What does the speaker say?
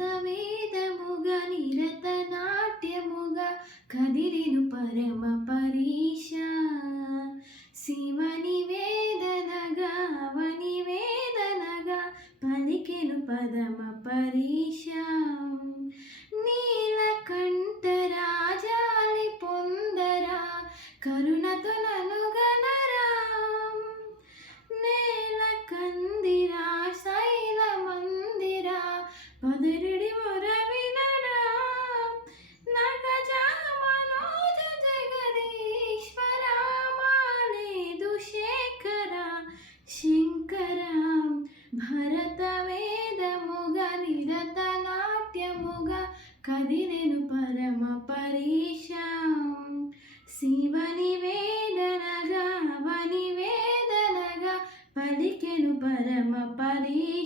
భరతవేదముగా నిరతనాట్యముగా కదిలిను పరమ పరీష శివనివేదనగా అవనివేదనగా పలికెను పదమ పరీష నీలకంఠరాజాలి పొందరా కరుణతో ననుగనరా నేల కందిరా శైల మందిరా పదరుడి మొరవినరా నటజా మనోజ జగదీశ్వర మాలేదు శేఖర శంకర భరత వేదముగా నిరత నాట్యముగా కదిలెను పరమ పరీష శివని వేదనగా అవని వేదనగా పలికెను పరమ పరీష